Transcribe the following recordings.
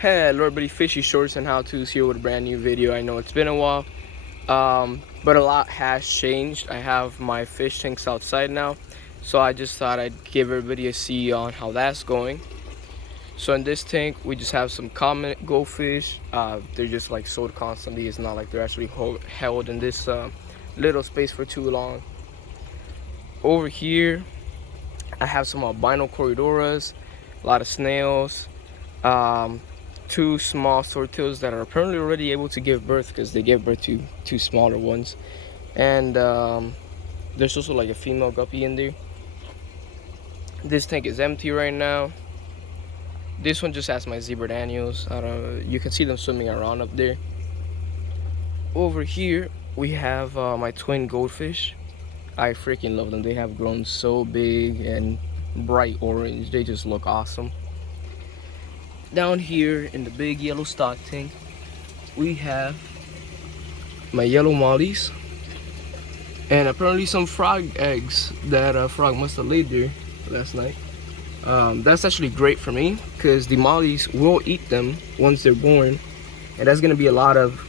Hello everybody, Fishy Shorts and How To's here with a brand new video. I know it's been a while, but a lot has changed. I have my fish tanks outside now, so I just thought I'd give everybody a see on how that's going. So in this tank, we just have some common goldfish. They're just like sold constantly. It's not like they're actually held in this little space for too long. Over here, I have some albino corydoras, a lot of snails, um, two small swordtails that are apparently already able to give birth because they gave birth to two smaller ones. And there's also like a female guppy in there. This tank is empty right now. This one just has my zebra daniels. I don't. You can see them swimming around up there. Over here we have my twin goldfish. I freaking love them. They have grown so big and bright orange. They just look awesome. Down here in the big yellow stock tank, we have my yellow mollies and apparently some frog eggs that a frog must have laid there last night. That's actually great for me because the mollies will eat them once they're born, and that's gonna be a lot of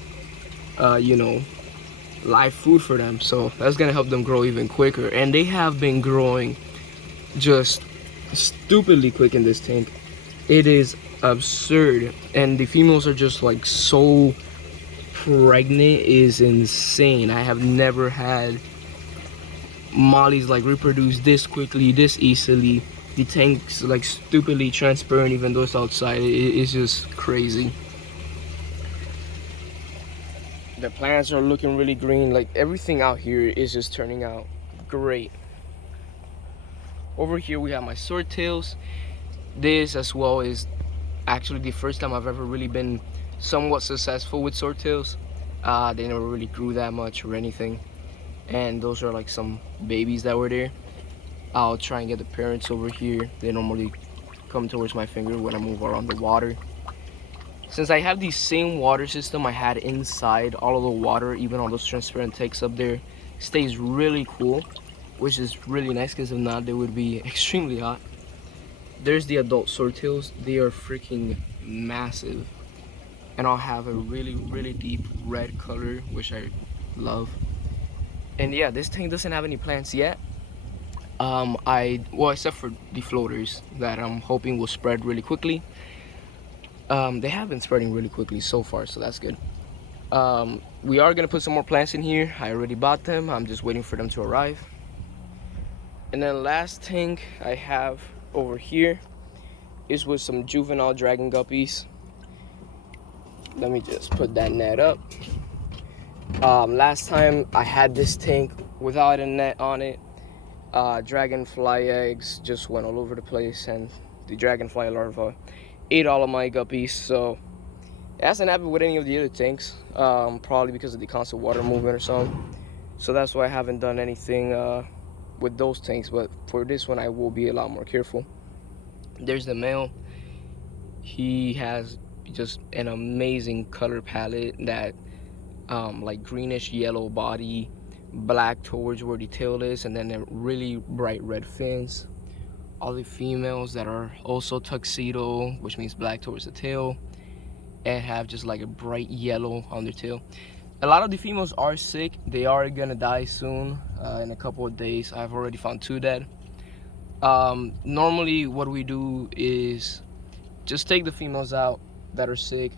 live food for them, so that's gonna help them grow even quicker. And they have been growing just stupidly quick in this tank. It is absurd, and the females are just like so pregnant, is insane. I have never had mollies like reproduce this quickly, this easily. The tank's like stupidly transparent even though it's outside. It's just crazy. The plants are looking really green. Like everything out here is just turning out great. Over here we have my swordtails. This as well is actually the first time I've ever really been somewhat successful with swordtails. They never really grew that much or anything. And those are like some babies that were there. I'll try and get the parents over here. They normally come towards my finger when I move around the water. Since I have the same water system I had inside, all of the water, even all those transparent tanks up there, stays really cool, which is really nice because if not, they would be extremely hot. There's the adult swordtails. They are freaking massive, and I'll have a really deep red color, which I love. And yeah, this tank doesn't have any plants yet. Well, except for the floaters that I'm hoping will spread really quickly. They have been spreading really quickly so far, so that's good. We are gonna put some more plants in here. I already bought them. I'm just waiting for them to arrive. And then last tank I have over here is with some juvenile dragon guppies. Let me just put that net up. Last time I had this tank without a net on it. Dragonfly eggs just went all over the place, and the dragonfly larva ate all of my guppies. So it hasn't happened with any of the other tanks, probably because of the constant water movement or something. So that's why I haven't done anything with those tanks, but for this one I will be a lot more careful. There's the male. He has just an amazing color palette, that like greenish yellow body, black towards where the tail is, and then a really bright red fins. All the females that are also tuxedo, which means black towards the tail, and have just like a bright yellow on their tail. A lot of the females are sick. They are gonna die soon, in a couple of days. I've already found two dead. Normally what we do is just take the females out that are sick,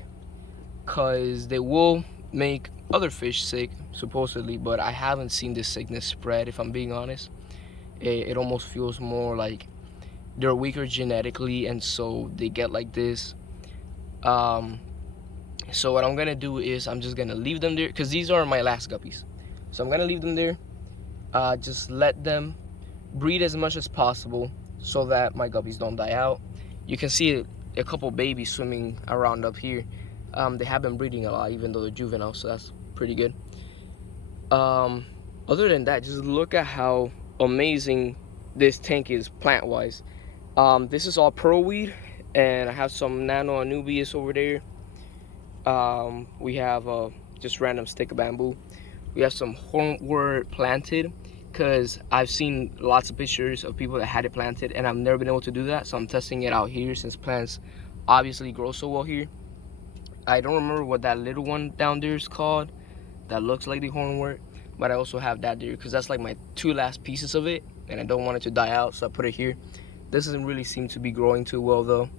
cause they will make other fish sick supposedly, but I haven't seen this sickness spread, if I'm being honest. It almost feels more like they're weaker genetically, and so they get like this. So what I'm gonna do is I'm just gonna leave them there, because these are my last guppies. So I'm gonna leave them there, just let them breed as much as possible so that my guppies don't die out. You can see a couple babies swimming around up here. They have been breeding a lot even though they're juvenile, so that's pretty good. Other than that, just look at how amazing this tank is plant wise. This is all pearlweed, and I have some nano anubias over there. We have just random stick of bamboo. We have some hornwort planted, because I've seen lots of pictures of people that had it planted, and I've never been able to do that, so I'm testing it out here since plants obviously grow so well here. I don't remember what that little one down there is called that looks like the hornwort, but I also have that there because that's like my two last pieces of it, and I don't want it to die out, so I put it here. This doesn't really seem to be growing too well though.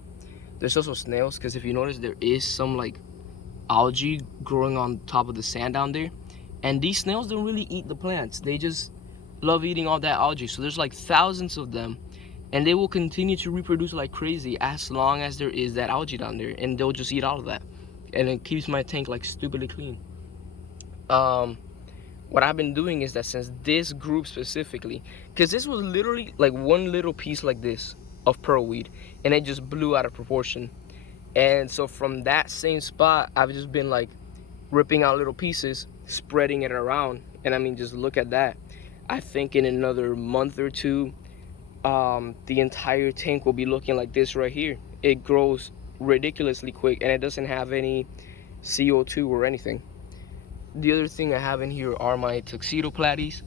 There's also snails, because if you notice, there is some like algae growing on top of the sand down there, and these snails don't really eat the plants. They just love eating all that algae. So there's like thousands of them, and they will continue to reproduce like crazy as long as there is that algae down there, and they'll just eat all of that, and it keeps my tank like stupidly clean. What I've been doing is that since this group specifically, because this was literally like one little piece like this of pearlweed, and it just blew out of proportion. And so from that same spot, I've just been like ripping out little pieces, spreading it around, and I mean, just look at that. I think in another month or two, the entire tank will be looking like this right here. It grows ridiculously quick, and it doesn't have any CO2 or anything. The other thing I have in here are my tuxedo platies,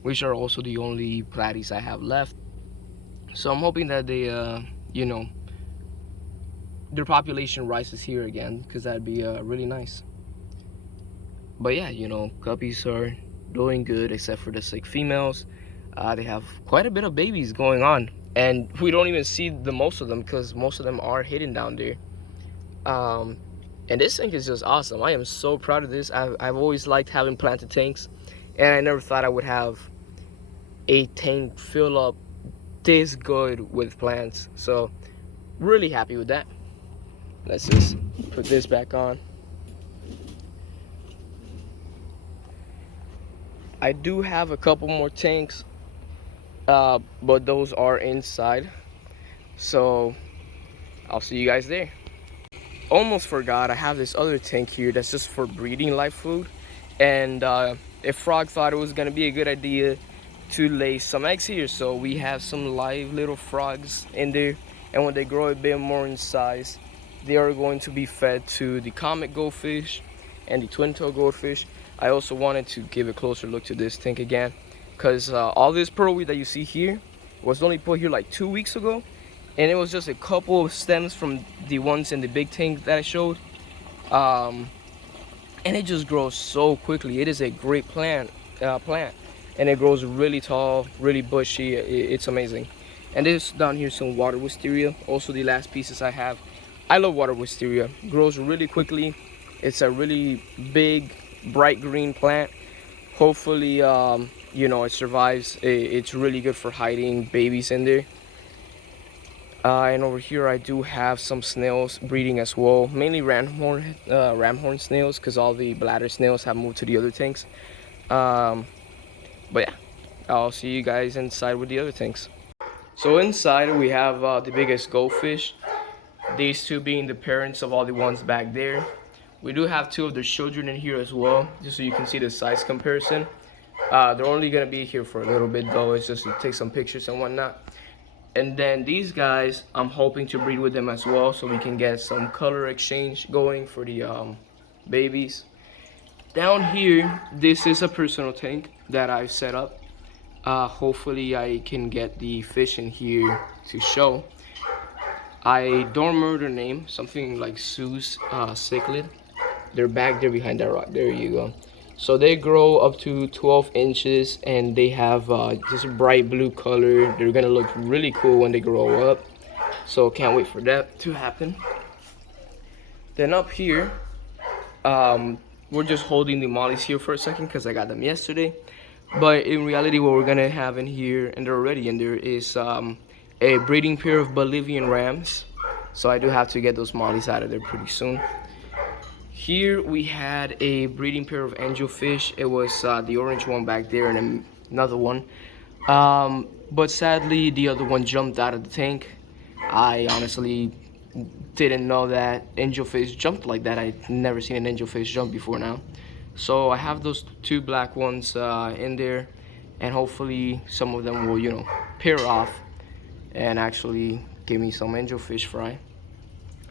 which are also the only platies I have left. So I'm hoping that they, you know, their population rises here again, because that'd be really nice. But yeah, you know, guppies are doing good except for the sick females. They have quite a bit of babies going on, and we don't even see the most of them because most of them are hidden down there. And this tank is just awesome. I am so proud of this. I've always liked having planted tanks, and I never thought I would have a tank fill up this good with plants. So really happy with that. Let's just put this back on. I do have a couple more tanks, but those are inside. So I'll see you guys there. Almost forgot, I have this other tank here that's just for breeding live food, and if Frog thought it was gonna be a good idea to lay some eggs here, so we have some live little frogs in there, and when they grow a bit more in size, they are going to be fed to the comet goldfish and the twin-tailed goldfish. I also wanted to give a closer look to this tank again, because all this pearlweed that you see here was only put here like 2 weeks ago, and it was just a couple of stems from the ones in the big tank that I showed, and it just grows so quickly. It is a great plant, and it grows really tall, really bushy. It's amazing. And this down here is some water wisteria, also the last pieces I have. I love water wisteria. Grows really quickly. It's a really big, bright green plant. Hopefully, you know, it survives. It's really good for hiding babies in there. And over here I do have some snails breeding as well, mainly ramhorn snails, because all the bladder snails have moved to the other tanks. But yeah, I'll see you guys inside with the other tanks. So inside we have the biggest goldfish, these two being the parents of all the ones back there. We do have two of their children in here as well, just so you can see the size comparison. They're only gonna be here for a little bit though. It's just to take some pictures and whatnot. And then these guys, I'm hoping to breed with them as well, so we can get some color exchange going for the babies. Down here, this is a personal tank that I've set up. Hopefully I can get the fish in here to show. I don't remember their name, something like Sue's cichlid. They're back there behind that rock. There you go. So they grow up to 12 inches, and they have just a bright blue color. They're gonna look really cool when they grow up. So can't wait for that to happen. Then up here, we're just holding the mollies here for a second because I got them yesterday. But in reality, what we're gonna have in here, and they're already in there, is a breeding pair of Bolivian rams. So I do have to get those mollies out of there pretty soon. Here we had a breeding pair of angelfish. It was the orange one back there and another one. But sadly, the other one jumped out of the tank. I honestly didn't know that angelfish jumped like that. I've never seen an angelfish jump before now. So I have those two black ones in there, and hopefully some of them will, you know, pair off and actually give me some angelfish fry.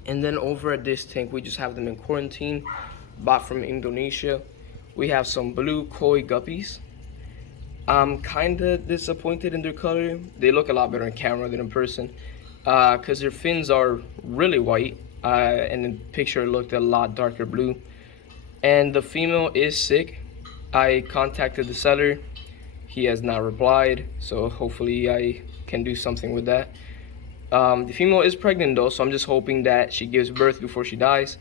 And then over at this tank, we just have them in quarantine, bought from Indonesia. We have some blue koi guppies. I'm kind of disappointed in their color. They look a lot better in camera than in person. because their fins are really white, and the picture looked a lot darker blue. And the female is sick. I contacted the seller. He has not replied, so hopefully I can do something with that. The female is pregnant though, so I'm just hoping that she gives birth before she dies,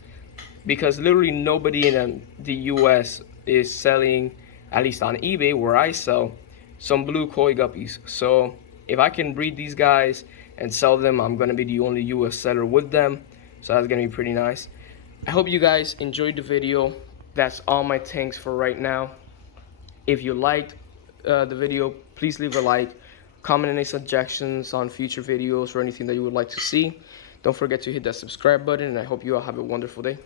because literally nobody in the US is selling, at least on eBay where I sell, some blue koi guppies. So if I can breed these guys and sell them, I'm gonna be the only US seller with them, so that's gonna be pretty nice. I hope you guys enjoyed the video. That's all my tanks for right now. If you liked the video, please leave a like, comment any suggestions on future videos or anything that you would like to see. Don't forget to hit that subscribe button, and I hope you all have a wonderful day.